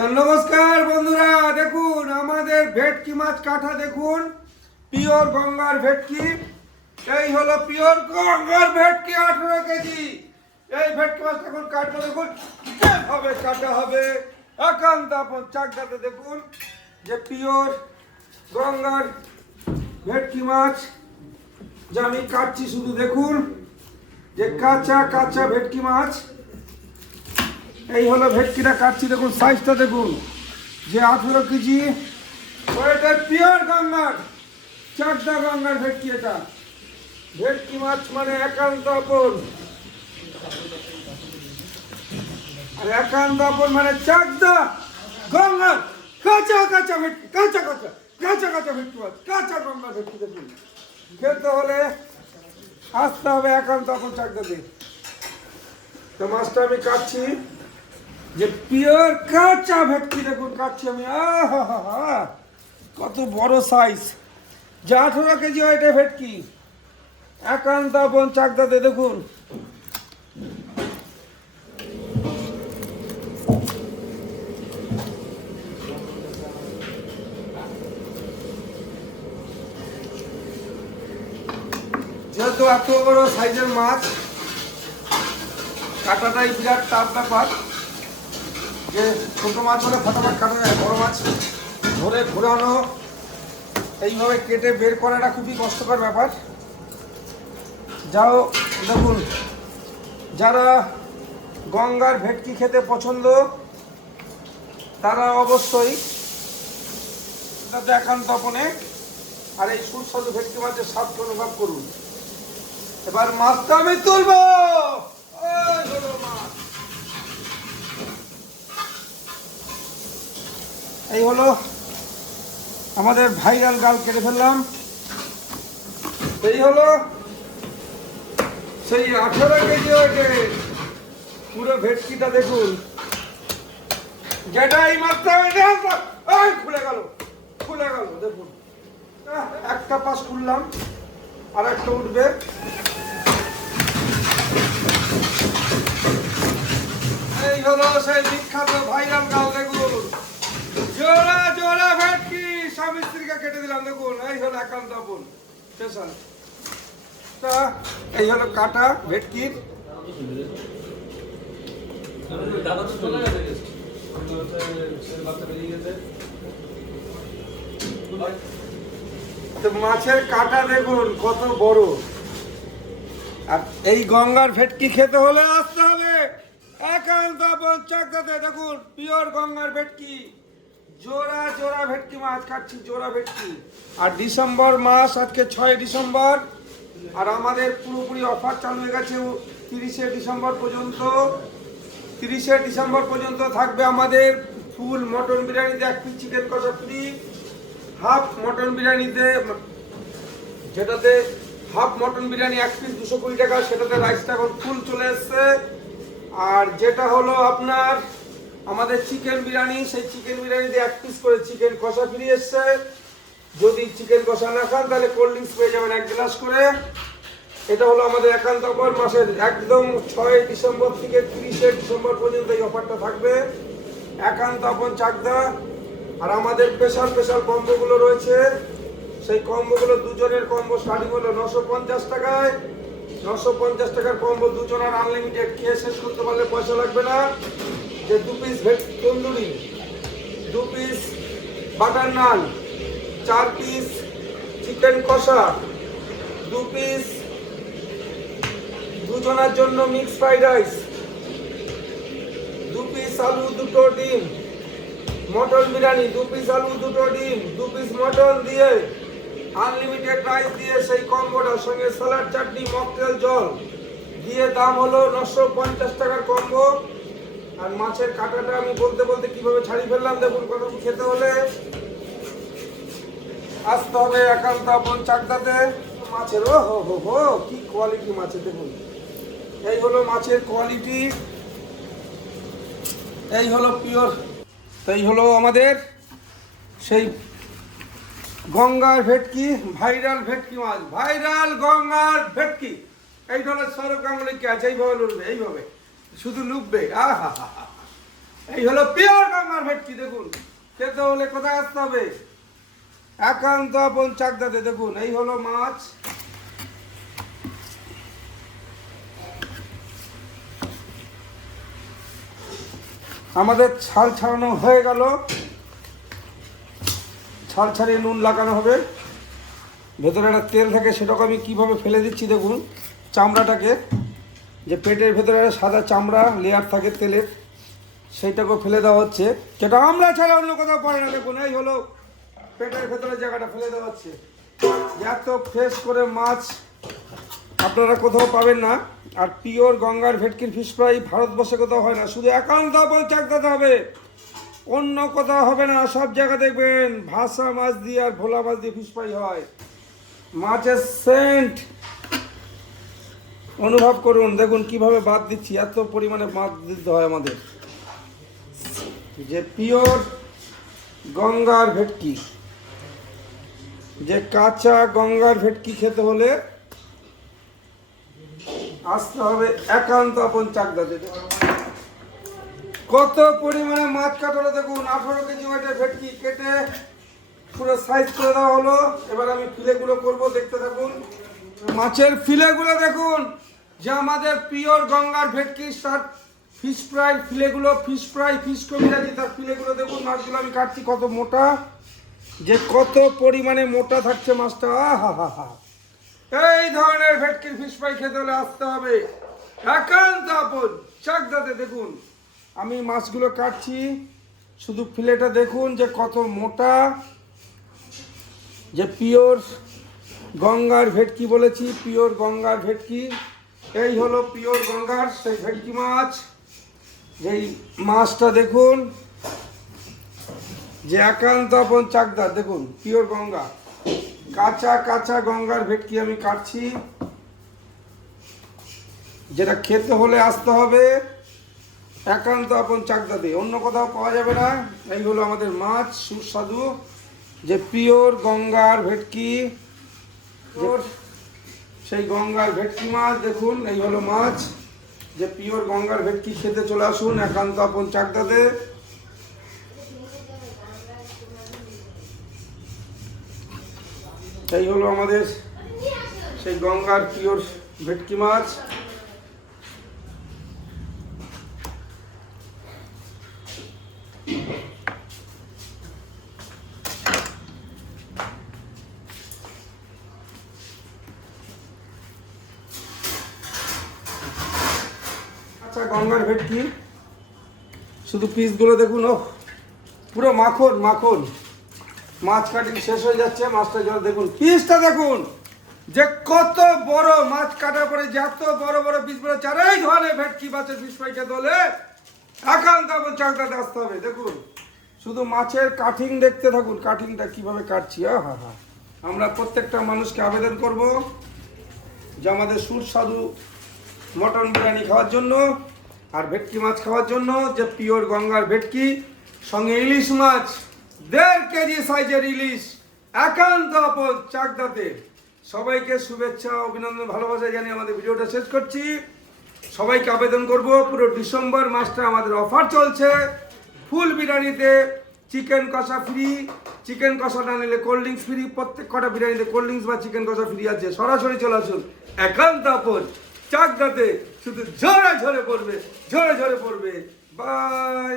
তো নমস্কার বন্ধুরা, দেখুন আমাদের ভেটকি মাছ কাটা, দেখুন পিওর গঙ্গার ভেটকি। এই হলো পিওর গঙ্গার ভেটকি, 18 কেজি। এই ভেটকি মাছ এখন কাটবো, দেখুন কিভাবে কাটা হবে। একান্ত আপন চাকদাতে দেখুন যে পিওর গঙ্গার ভেটকি মাছ যা আমি কাটছি, শুধু দেখুন যে কাঁচা কাঁচা ভেটকি মাছ। এই হলো ভেটকিটা কাটছি, দেখুন সাইজটা দেখুন যে 18 কেজি। ওইটা পিওর গঙ্গার চাকদা গঙ্গার ভেটকি। এটা ভেটকি মাছ মানে একান্ত আপন, আর একান্ত আপন মানে চাকদা গঙ্গার কাঁচা কাঁচা ভেটকি, কাঁচা কাঁচা কাঁচা কাঁচা ভেটকি মাছ, কাঁচা গঙ্গার ভেটকি। দেখুন খেতে হলে আসতে হবে একান্ত আপন চাকদাতে। তো মাছটা আমি কাটছি যে পিওর কাঁচা ভেটকি, দেখুন কাটছি আমি। আহা, কত বড় সাইজ, যে 18 কেজি হয় এটা ভেটকি, একান্ত আপন চাকদাতে। দেখুন যেহেতু এত বড় সাইজের মাছ, কাটাটাই বিরাট টাফ ব্যাপার। যে ছোট মাছ হলে ফটাফট কাটা যায়, বড় মাছ ধরে ঘোরানো, এইভাবে কেটে বের করাটা খুবই কষ্টকর ব্যাপার। যাও দেখুন, যারা গঙ্গার ভেটকি খেতে পছন্দ তারা অবশ্যই একান্ত আপনে আর এই সুস্বাদু ভেটকি মাছের স্বাদকে অনুভব করুন। এবার মাছটা আমি তুলবো। এই হলো আমাদের ভাইরাল গাল, কেটে ফেললাম। এই হলো সেই 18 কেজি ওয়েটে পুরো ভেটকিটা। দেখুন যেটা এই মাত্রা খুলে গেল, খুলে গেল। দেখুন একটা পাশ খুললাম, আর একটা উঠবে। এই হলো সেই বিখ্যাত ভাইরাল গাল। দেখুন জোড়া জোড়া ভেটকি স্বামী স্ত্রীকে কেটে দিলাম। দেখুন এই হলো একান্ত আপন স্পেশাল। তা এই হলো কাটা ভেটকির। মাছের কাটা দেখুন কত বড়। আর এই গঙ্গার ভেটকি খেতে হলে আসতে হবে একান্ত আপন চাকদাতে। দেখুন পিওর গঙ্গার ভেটকি, জোড়া জোড়া ভেটকি মাছ কাটছি, জোড়া ভেটকি। আর ডিসেম্বর মাস, আজকে 6 ডিসেম্বর, আর আমাদের পুরোপুরি অফার চালু হয়ে গেছে 30শে ডিসেম্বর পর্যন্ত। 30শে ডিসেম্বর পর্যন্ত থাকবে আমাদের ফুল মটন বিরিয়ানিতে 1 পিস চিকেন কষা ফ্রি, হাফ মটন বিরিয়ানিতে, যেটাতে হাফ মটন বিরিয়ানি 1 পিস 220 টাকা, সেটাতে রাইসটা এখন ফুল চলে এসছে। আর যেটা হলো আপনার আমাদের চিকেন বিরিয়ানি, সেই চিকেন বিরিয়ানিতে 1 পিস করে চিকেন কষা ফ্রি এসছে। যদি চিকেন কষা না খান তাহলে কোল্ড ড্রিঙ্কস পেয়ে যাবেন 1 গ্লাস করে। এটা হলো আমাদের একান্ত অফার, মাসের একদম 6 ডিসেম্বর থেকে 30শে ডিসেম্বর পর্যন্ত এই অফারটা থাকবে একান্ত আপন চাকদা। আর আমাদের স্পেশাল স্পেশাল কম্বোগুলো রয়েছে, সেই কম্বোগুলো দুজনের কম্বো স্টার্টিং হলো 950 টাকায়। 950 টাকার কম্বো দুজন, আর আনলিমিটেড, খেয়ে শেষ করতে পারলে পয়সা লাগবে না। যে 2 পিস তন্দুরি, 2 পিস বাটার নান, 4 পিস চিকেন কষা, 2 পিস দুজনের জন্য মিক্স ফ্রাইড রাইস, 2 পিস আলু, 2টো ডিম, মটন বিরিয়ানি, 2 পিস আলু, 2টো ডিম, 2 পিস মটন দিয়ে আনলিমিটেড রাইস দিয়ে সেই কম্বোটার সঙ্গে স্যালাড, চাটনি, মকটেল, জল দিয়ে দাম হলো 950 টাকার কম্বো। আর মাছের কাটাটা আমি বলতে বলতে কিভাবে ছাড়িয়ে ফেললাম। দেখুন কত খেতে হলে আসতে হবে একান্ত আপন চাকদাতে। মাছের ও হো হো কি কোয়ালিটি মাছের, দেখুন এই হলো মাছের কোয়ালিটি, এই হলো পিওর। এই হলো আমাদের সেই গঙ্গার ভেটকি, ভাইরাল ভেটকি মাছ, ভাইরাল গঙ্গার ভেটকি। এই ধরনের সৌরভ গাঙ্গুলি কে আছে, এইভাবে লুটবে, এইভাবে শুধু লুটবে। আহা, এই হলো পিওর গঙ্গার ভেটকি। খেতে হলে কোথায় আসতে হবে? একান্ত আপন চাকদাতে। দেখুন এই হলো মাছ। আমাদের ছাল ছাড়ানো হয়ে গেল। ছাল ছাড়িয়ে নুন লাগানো হবে। ভেতরে একটা তেল থাকে, সেটাকে আমি কীভাবে ফেলে দিচ্ছি দেখুন। চামড়াটাকে, যে পেটের ভেতরে একটা সাদা চামড়া লেয়ার থাকে তেলের, সেইটাকেও ফেলে দেওয়া হচ্ছে। যেটা আমরা ছাড়া অন্য কোথাও পড়ে না। দেখুন এই হলো পেটের ভেতরে জায়গাটা ফেলে দেওয়া হচ্ছে। এত ফ্রেশ করে মাছ আপনারা কোথাও পাবেন না। আর পিওর গঙ্গার ভেটকির ফিশ ফ্রাই ভারতবর্ষে কোথাও হয় না, শুধু একান্ত আপন চাকদাতে হবে, অন্য কোথাও হবে না। সব জায়গা দেখবেন ভাসা মাছ দিয়ে আর ভোলা মাছ দিয়ে ফিশ ফ্রাই হয়। মাছের সেন্ট অনুভব করুন। দেখুন কিভাবে বাদ দিচ্ছি, এত পরিমাণে মাছ দিতে হয় আমাদের। যে পিওর গঙ্গার ভেটকি, যে কাঁচা গঙ্গার ভেটকি খেতে হলে আসতে হবে একান্ত আপন চাকদাতে। কত পরিমাণে মাছ কাটালো দেখুন। 18 কেজি ওয়েটের ভেটকি কেটে পুরো সাইজ করে দেওয়া হলো। এবার আমি ফিলেগুলো করব, দেখতে থাকুন। মাছের ফিলেগুলো দেখুন, যে আমাদের পিওর গঙ্গার ভেটকি ফিশ ফ্রাই ফিলেগুলো, ফিশ ফ্রাই ফিশ কবিরাজি, তার ফিলেগুলো দেখুন। মাছগুলো আমি কাটছি কত মোটা, যে কত পরিমাণে মোটা থাকছে মাছটা। হা হা হা। এই ধরনের ভেটকির ফিশ ফ্রাই খেতে হলে আসতে হবে একান্ত আপন চাকদাতে। দেখুন আমি মাছগুলো কাটছি, শুধু ফিলেটা দেখুন যে কত মোটা, যে পিওর গঙ্গার ভেটকি বলেছি, পিওর গঙ্গার ভেটকি। এই হলো পিওর গঙ্গার সেই ভেটকি মাছ। যেই মাছটা দেখুন, যে একান্ত আপন চাকদা। দেখুন পিওর গঙ্গা, কাঁচা কাঁচা গঙ্গার ভেটকি আমি কাটছি, যেটা খেতে হলে আসতে হবে একান্ত আপন চাকদাতে, অন্য কোথাও পাওয়া যাবে না। এই হলো আমাদের মাছ, সুস্বাদু যে পিওর গঙ্গার ভেটকি, সেই গঙ্গার ভেটকি মাছ। দেখুন এই হলো মাছ, যে পিওর গঙ্গার ভেটকি খেতে চলে আসুন একান্ত আপন চাকদাতে। এই হলো আমাদের সেই গঙ্গার পিওর ভেটকি মাছ। আচ্ছা গঙ্গার ভেটকি শুধু পিসগুলো দেখুন, ও পুরো মাখন মাখন। মাছ কাটিং শেষ হয়ে যাচ্ছে, মাছটা জল দেখুন, পিসটা দেখুন যে কত বড়। মাছ কাটার পরে যে এত বড় বড় পিস বলে চারাই ধরনের ভেটকি মাছের পিস ফ্রাই খেতে হলে একান্ত আপন চাকদাতে আসতে হবে। দেখুন শুধু মাছের কাটিং দেখতে থাকুন, কাটিংটা কিভাবে কাটছি। হা হা। আমরা প্রত্যেকটা মানুষকে আবেদন করব যে আমাদের সুস্বাদু মটন বিরিয়ানি খাওয়ার জন্য আর ভেটকি মাছ খাওয়ার জন্য, যে পিওর গঙ্গার ভেটকি সঙ্গে ইলিশ মাছ 1.5 কেজি সাইজের ইলিশ একান্ত আপন চাকদাতে। সবাইকে শুভেচ্ছা, অভিনন্দন, ভালোবাসা জানিয়ে আমাদের ভিডিওটা শেষ করছি। সবাইকে আবেদন করব, পুরো ডিসেম্বর মাসটা আমাদের অফার চলছে। ফুল বিরিয়ানিতে চিকেন কষা ফ্রি, চিকেন কষা না নিলে কোল্ড ড্রিঙ্কস ফ্রি। প্রত্যেক কটা বিরিয়ানিতে কোল্ড ড্রিঙ্কস বা চিকেন কষা ফ্রি আছে। সরাসরি চলে আসুন একান্ত আপন চাকদাতে, শুধু ঝরে ঝরে পড়বে, ঝরে ঝরে পড়বে। বাই।